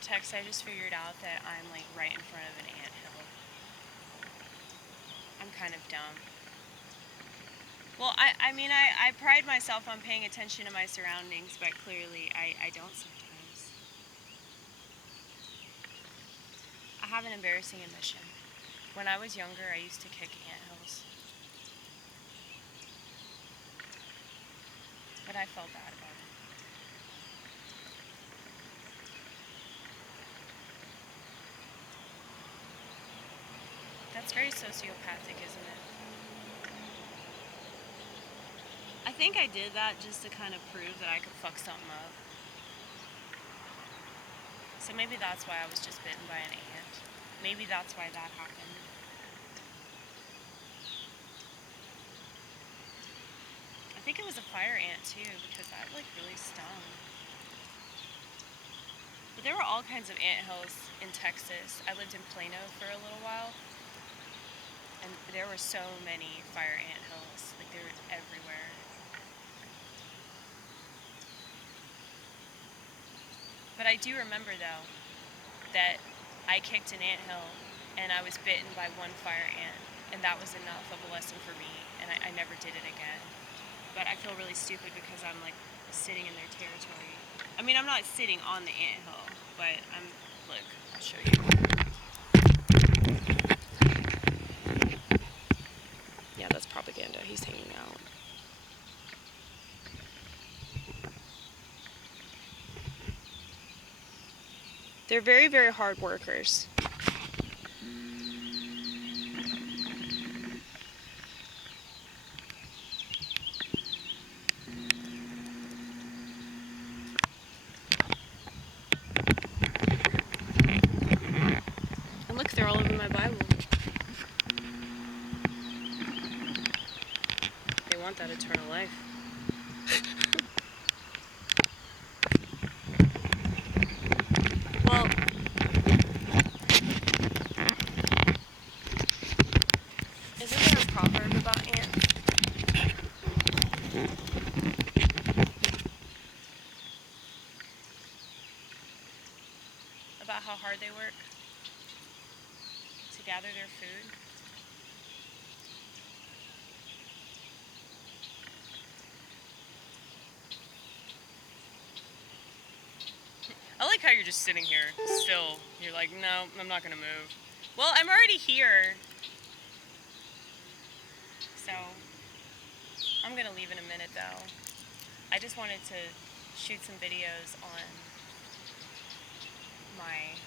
Text, I just figured out that I'm like right in front of an anthill. I'm kind of dumb. Well, I mean, I pride myself on paying attention to my surroundings, but clearly I don't sometimes. I have an embarrassing admission. When I was younger, I used to kick anthills. But I felt bad about it. That's very sociopathic, isn't it? I think I did that just to kind of prove that I could fuck something up. So maybe that's why I was just bitten by an ant. Maybe that's why that happened. I think it was a fire ant too, because that like really stung. But there were all kinds of anthills in Texas. I lived in Plano for a little while, and there were so many fire anthills. Like they were everywhere. But I do remember though that I kicked an anthill and I was bitten by one fire ant, and that was enough of a lesson for me, and I never did it again. But I feel really stupid because I'm like sitting in their territory. I mean, I'm not sitting on the anthill, but look, I'll show you. Yeah, that's propaganda. He's hanging out. They're very, very hard workers. And look, they're all over my Bible. They want that eternal life. Well, isn't there a proverb about ants? About how hard they work to gather their food? I like how you're just sitting here still. You're like, no, I'm not gonna move. Well, I'm already here. So, I'm gonna leave in a minute though. I just wanted to shoot some videos on my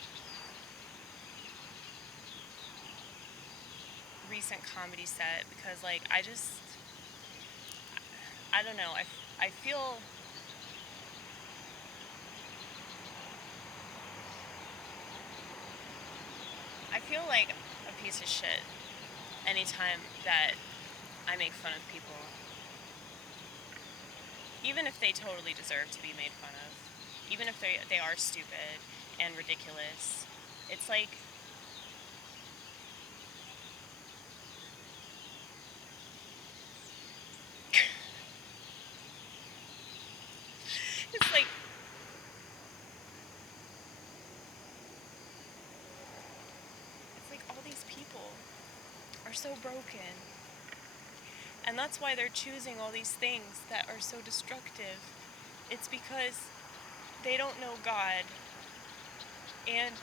recent comedy set because like I don't know, I feel like a piece of shit anytime that I make fun of people, even if they totally deserve to be made fun of, even if they are stupid and ridiculous. It's like it's like all these people are so broken. And that's why they're choosing all these things that are so destructive. It's because they don't know God, and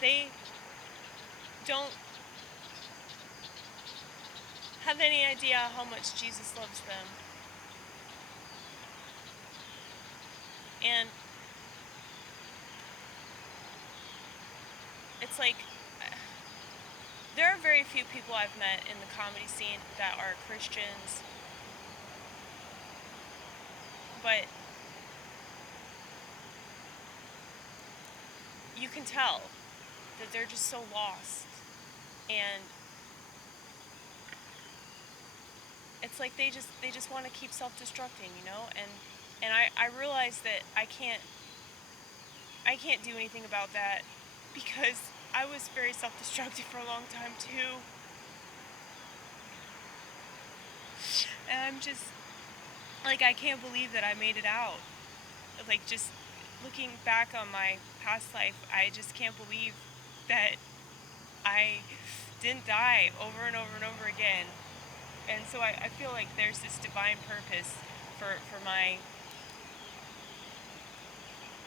they don't have any idea how much Jesus loves them. And it's like, there are very few people I've met in the comedy scene that are Christians, but you can tell that they're just so lost. And it's like they just want to keep self-destructing, you know? And I realize that I can't do anything about that because I was very self-destructive for a long time too. And I'm just like, I can't believe that I made it out. Like, just looking back on my past life, I just can't believe that I didn't die over and over and over again. And so I feel like there's this divine purpose for my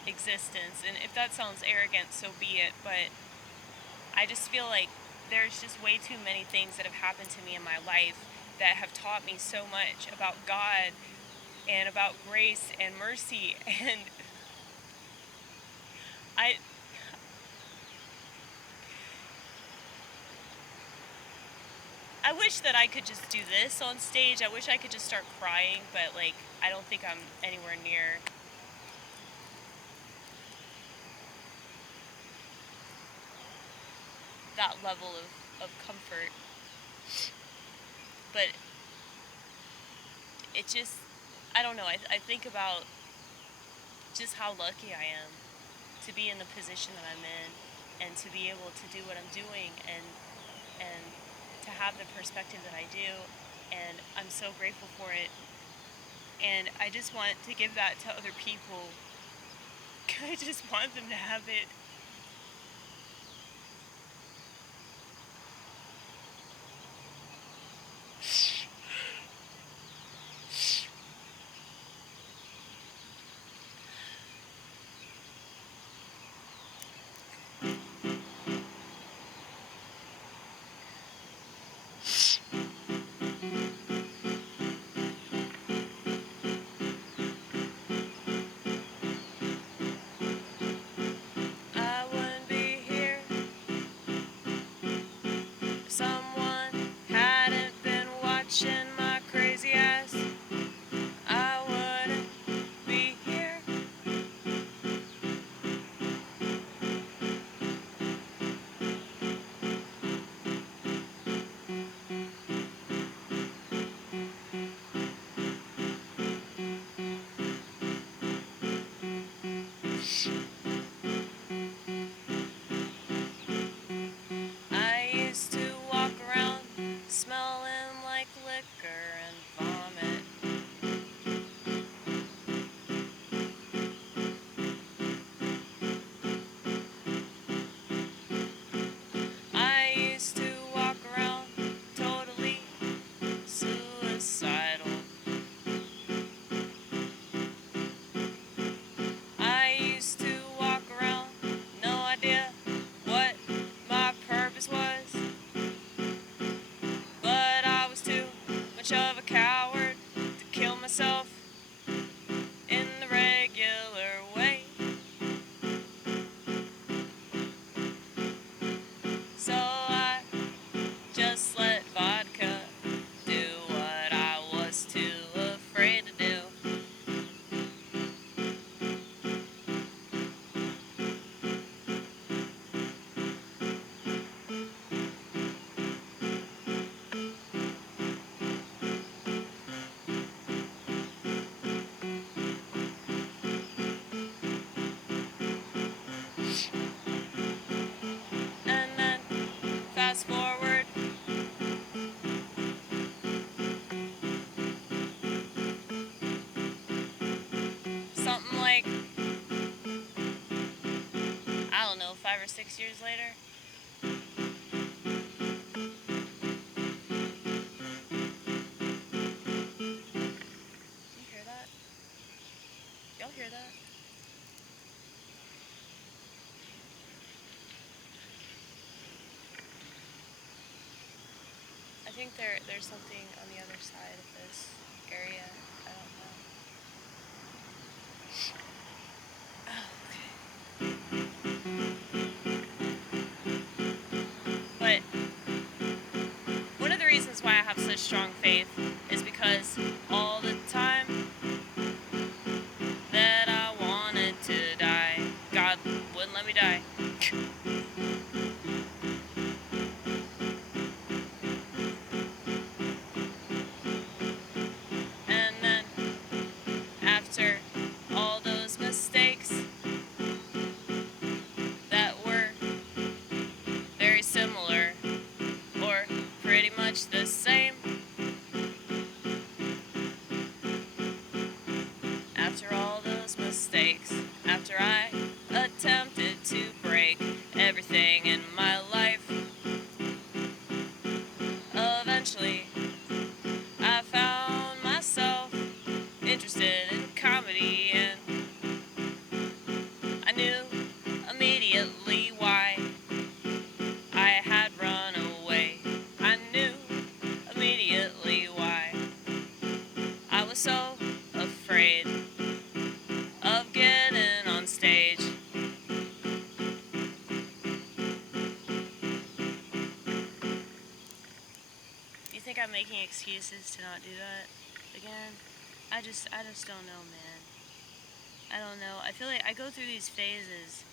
existence. And if that sounds arrogant, so be it. But I just feel like there's just way too many things that have happened to me in my life that have taught me so much about God and about grace and mercy. And I I wish that I could just do this on stage. I wish I could just start crying, but like I don't think I'm anywhere near that level of comfort. But it just, I don't know, I think about just how lucky I am to be in the position that I'm in and to be able to do what I'm doing and to have the perspective that I do, and I'm so grateful for it. And I just want to give that to other people. I just want them to have it. I wouldn't be here if someone hadn't been watching my crazy ass. I wouldn't be here. I used to walk around smelling like liquor and vomit. I used to walk around totally suicidal. I used to walk around, no idea what my purpose was. But I was too much of a coward to kill myself in the regular way. So I just let vodka do what I was too afraid to do. And then fast forward, something like, I don't know, 5 or 6 years later. You hear that? Y'all hear that? I think there's something on the other side of this area. I don't know. Oh, okay. But one of the reasons why I have such strong faith is because all the time that I wanted to die, God wouldn't let me die. And then after all those mistakes that were very similar or pretty much the same, after all those mistakes, after I I'm making excuses to not do that again. I just don't know, man. I don't know. I feel like I go through these phases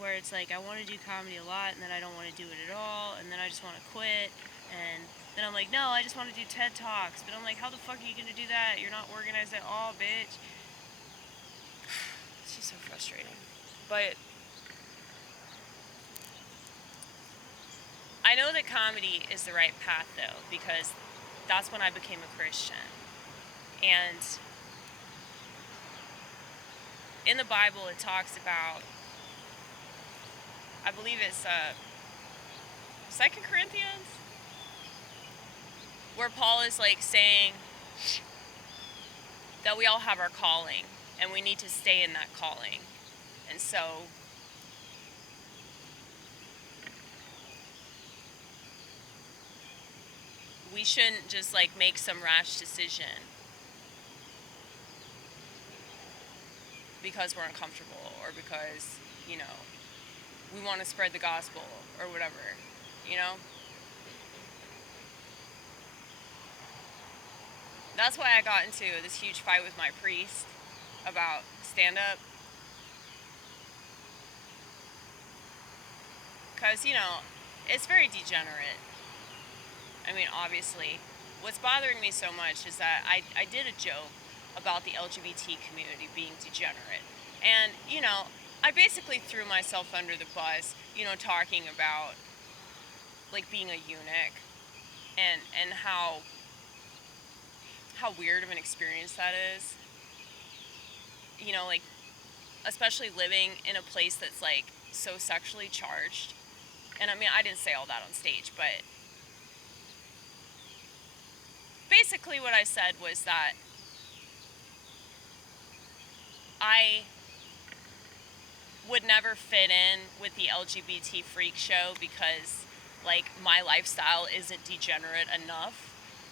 where it's like I want to do comedy a lot, and then I don't want to do it at all, and then I just want to quit, and then I'm like, no, I just want to do TED Talks. But I'm like, how the fuck are you going to do that? You're not organized at all, bitch. It's just so frustrating. But I know that comedy is the right path, though, because that's when I became a Christian. And in the Bible, it talks about, I believe it's 2 Corinthians, where Paul is like saying that we all have our calling, and we need to stay in that calling. And so we shouldn't just like make some rash decision because we're uncomfortable, or because, you know, we want to spread the gospel or whatever, you know? That's why I got into this huge fight with my priest about stand-up. Because, you know, it's very degenerate. I mean, obviously. What's bothering me so much is that I did a joke about the LGBT community being degenerate. And, you know, I basically threw myself under the bus, you know, talking about, like, being a eunuch and how weird of an experience that is. You know, like, especially living in a place that's, like, so sexually charged. And, I mean, I didn't say all that on stage, but basically what I said was that I would never fit in with the LGBT freak show because, like, my lifestyle isn't degenerate enough.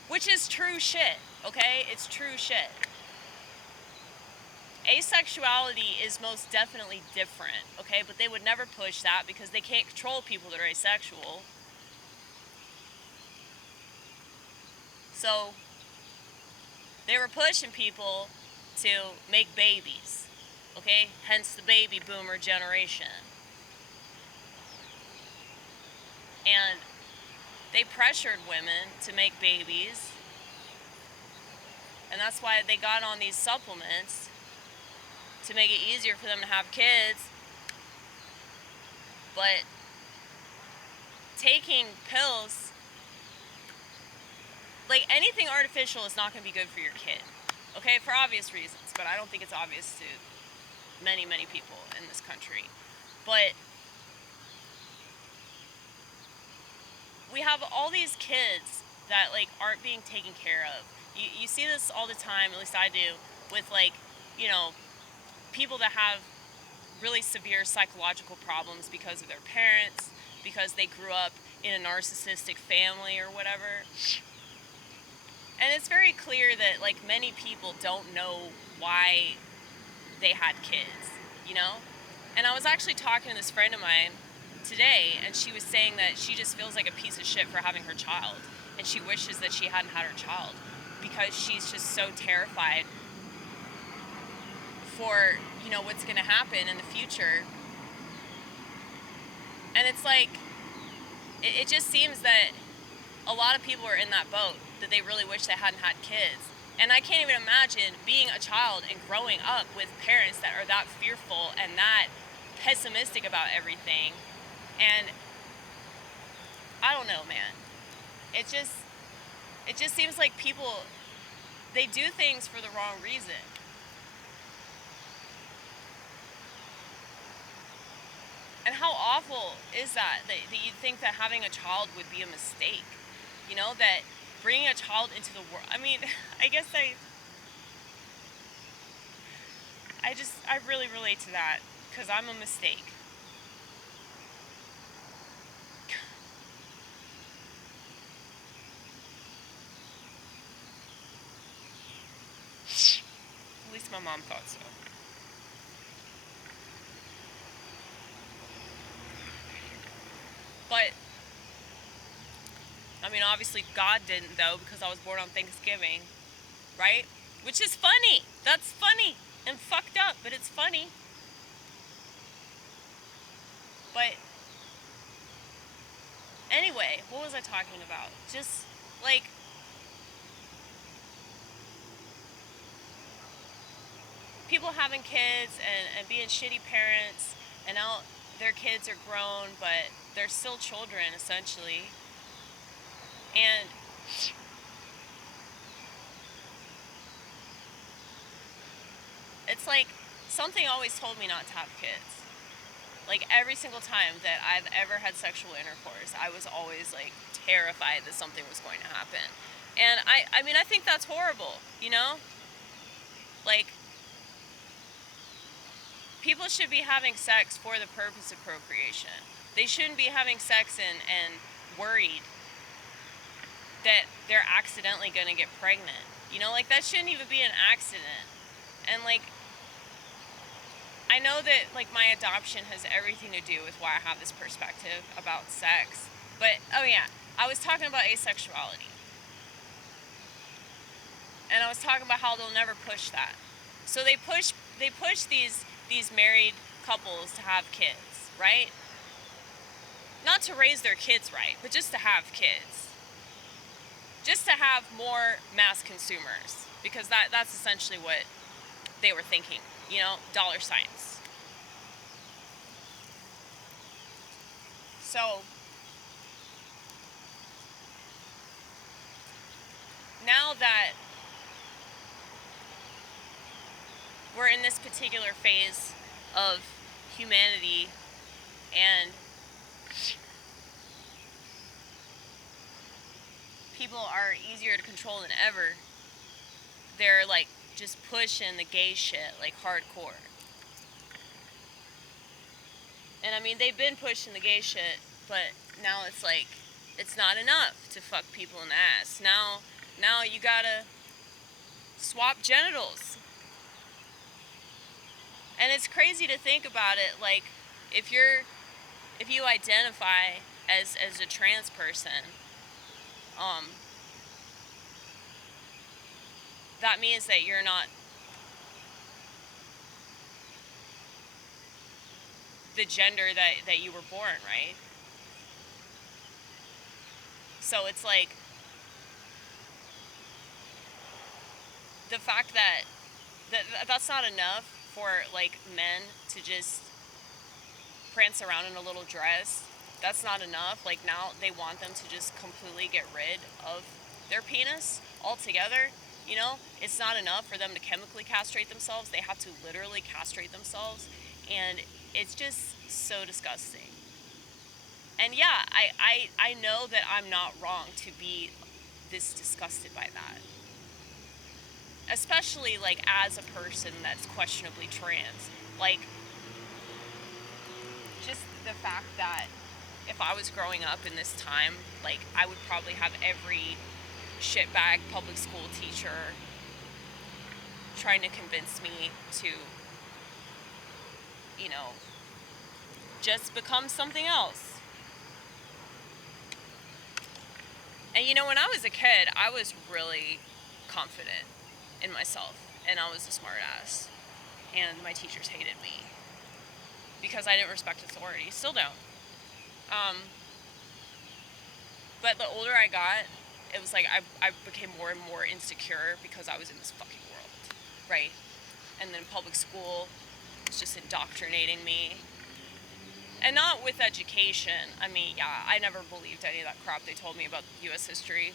Which is true shit, okay? It's true shit. Asexuality is most definitely different, okay? But they would never push that because they can't control people that are asexual. So they were pushing people to make babies, okay? Hence the baby boomer generation. And they pressured women to make babies. And that's why they got on these supplements to make it easier for them to have kids. But taking pills, like, anything artificial is not going to be good for your kid. Okay, for obvious reasons, but I don't think it's obvious to many, many people in this country. But we have all these kids that, like, aren't being taken care of. You see this all the time, at least I do, with, like, you know, people that have really severe psychological problems because of their parents, because they grew up in a narcissistic family or whatever. And it's very clear that, like, many people don't know why they had kids, you know? And I was actually talking to this friend of mine today, and she was saying that she just feels like a piece of shit for having her child, and she wishes that she hadn't had her child because she's just so terrified for, you know, what's going to happen in the future. And it's like, it just seems that a lot of people are in that boat, that they really wish they hadn't had kids. And I can't even imagine being a child and growing up with parents that are that fearful and that pessimistic about everything. And I don't know, man. It just seems like people, they do things for the wrong reason. And how awful is that you'd think that having a child would be a mistake? You know, that bringing a child into the world, I mean, I guess I really relate to that, because I'm a mistake. At least my mom thought so. But I mean, obviously God didn't, though, because I was born on Thanksgiving, right? Which is funny. That's funny and fucked up, but it's funny. But anyway, what was I talking about? Just, like, people having kids and being shitty parents, and now their kids are grown, but they're still children, essentially. And it's like, something always told me not to have kids. Like, every single time that I've ever had sexual intercourse, I was always, like, terrified that something was going to happen. And I mean, I think that's horrible, you know? Like, people should be having sex for the purpose of procreation. They shouldn't be having sex and worried that they're accidentally going to get pregnant. You know, like, that shouldn't even be an accident. And, like, I know that, like, my adoption has everything to do with why I have this perspective about sex. But, oh yeah, I was talking about asexuality. And I was talking about how they'll never push that. So they push these married couples to have kids, right? Not to raise their kids right, but just to have kids. Just to have more mass consumers. Because that's essentially what they were thinking, you know, dollar signs. So now that we're in this particular phase of humanity, and people are easier to control than ever, they're like just pushing the gay shit like hardcore. And I mean, they've been pushing the gay shit, but now it's like, it's not enough to fuck people in the ass. Now you gotta swap genitals. And it's crazy to think about it, like, if you identify as a trans person, that means that you're not the gender that you were born, right? So it's like, the fact that that's not enough for, like, men to just prance around in a little dress. That's not enough. Like, now they want them to just completely get rid of their penis altogether. You know, it's not enough for them to chemically castrate themselves. They have to literally castrate themselves. And it's just so disgusting. And yeah, I know that I'm not wrong to be this disgusted by that. Especially, like, as a person that's questionably trans. Like, just the fact that if I was growing up in this time, like, I would probably have every shitbag public school teacher trying to convince me to, you know, just become something else. And, you know, when I was a kid, I was really confident in myself, and I was a smart ass, and my teachers hated me because I didn't respect authority. Still don't. But the older I got, it was like I became more and more insecure because I was in this fucking world, right? And then public school was just indoctrinating me. And not with education. I mean, yeah, I never believed any of that crap they told me about U.S. history.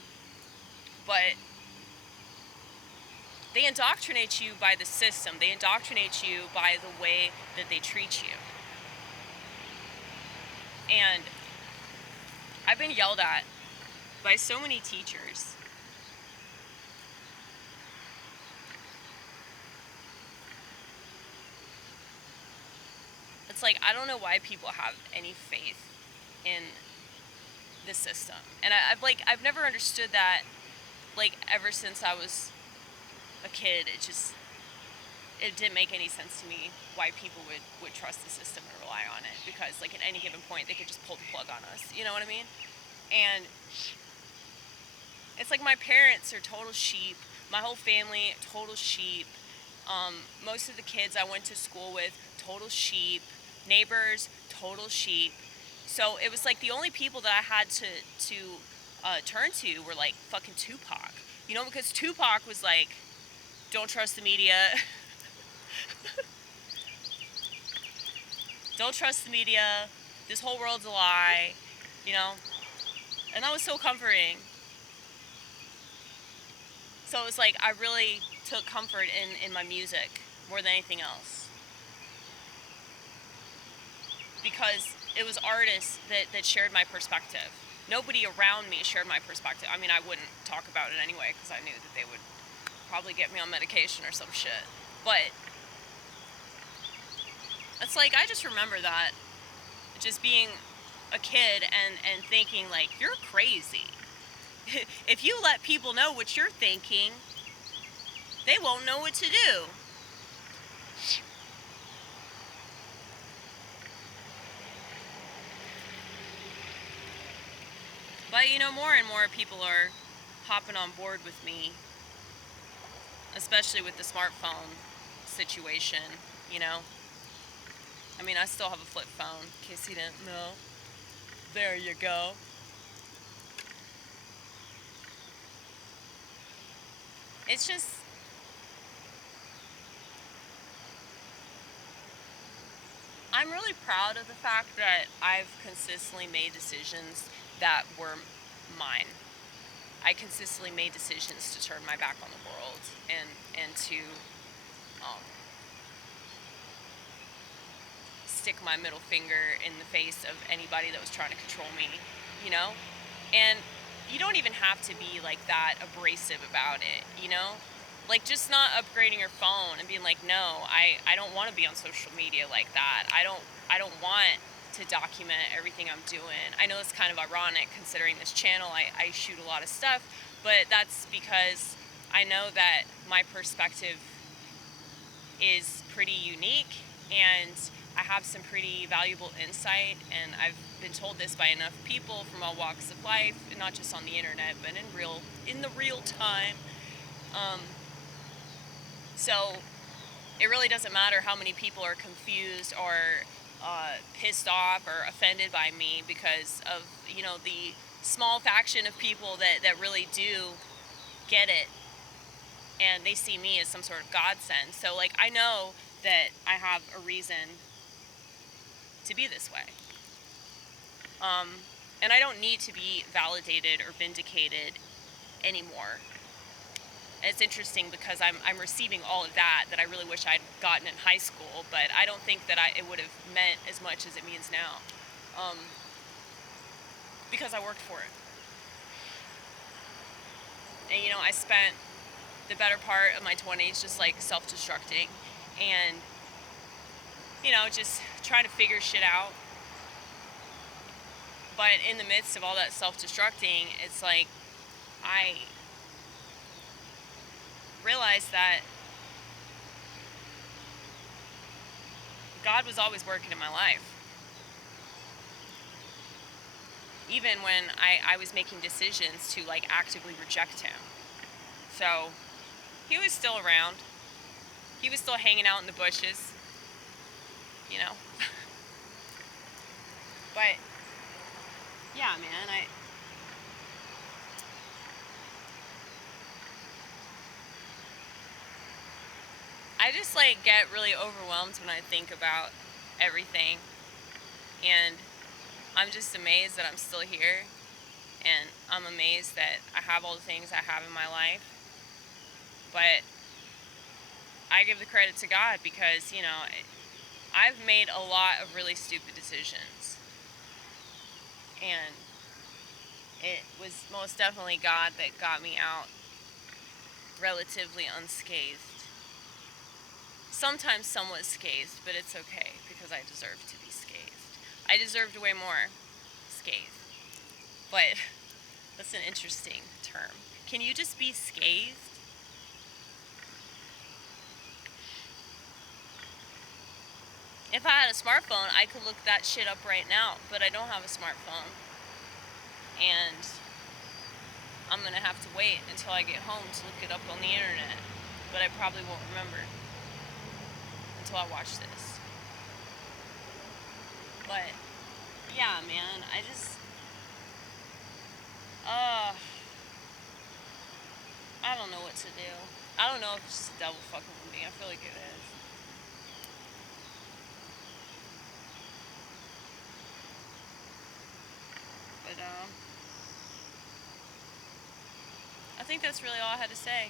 But they indoctrinate you by the system. They indoctrinate you by the way that they treat you. And I've been yelled at by so many teachers. It's like, I don't know why people have any faith in the system. And I've never understood that, like, ever since I was a kid. It didn't make any sense to me why people would trust the system and rely on it, because, like, at any given point they could just pull the plug on us, you know what I mean? And It's like my parents are total sheep. My whole family, total sheep. Most of the kids I went to school with, total sheep. Neighbors, total sheep. So it was like the only people that I had to turn to were like fucking Tupac. You know, because Tupac was like, don't trust the media. Don't trust the media. This whole world's a lie. You know? And that was so comforting. So it was like I really took comfort in my music more than anything else. Because it was artists that shared my perspective. Nobody around me shared my perspective. I mean, I wouldn't talk about it anyway because I knew that they would probably get me on medication or some shit. But it's like I just remember that. Just being a kid and thinking like, you're crazy. If you let people know what you're thinking, they won't know what to do. But you know, more and more people are hopping on board with me, especially with the smartphone situation, you know. I mean, I still have a flip phone, in case you didn't know. There you go. It's just, I'm really proud of the fact that I've consistently made decisions that were mine. I consistently made decisions to turn my back on the world and to um, stick my middle finger in the face of anybody that was trying to control me, you know? And you don't even have to be like that abrasive about it, you know? Like just not upgrading your phone and being like, no, I don't want to be on social media like that. I don't want to document everything I'm doing. I know it's kind of ironic considering this channel. I shoot a lot of stuff, but that's because I know that my perspective is pretty unique and I have some pretty valuable insight, and I've been told this by enough people from all walks of life, and not just on the internet, but in the real time. Um, so it really doesn't matter how many people are confused or pissed off or offended by me because of, you know, the small faction of people that really do get it and they see me as some sort of godsend. So like I know that I have a reason to be this way. And I don't need to be validated or vindicated anymore. And it's interesting because I'm receiving all of that I really wish I'd gotten in high school, but I don't think that it would have meant as much as it means now. Because I worked for it. And you know, I spent the better part of my 20s just like self-destructing and, you know, just trying to figure shit out. But in the midst of all that self-destructing, it's like I realized that God was always working in my life. Even when I was making decisions to like actively reject him. So he was still around. He was still hanging out in the bushes, you know. But yeah, man, I just like get really overwhelmed when I think about everything, and I'm just amazed that I'm still here, and I'm amazed that I have all the things I have in my life. But I give the credit to God because, you know, I've made a lot of really stupid decisions, and it was most definitely God that got me out relatively unscathed. Sometimes somewhat scathed, but it's okay because I deserve to be scathed. I deserved way more scathed. But that's an interesting term. Can you just be scathed? If I had a smartphone, I could look that shit up right now, but I don't have a smartphone. And I'm gonna have to wait until I get home to look it up on the internet. But I probably won't remember until I watch this. But yeah, man, I don't know what to do. I don't know if it's just the devil fucking with me. I feel like it is. But I think that's really all I had to say.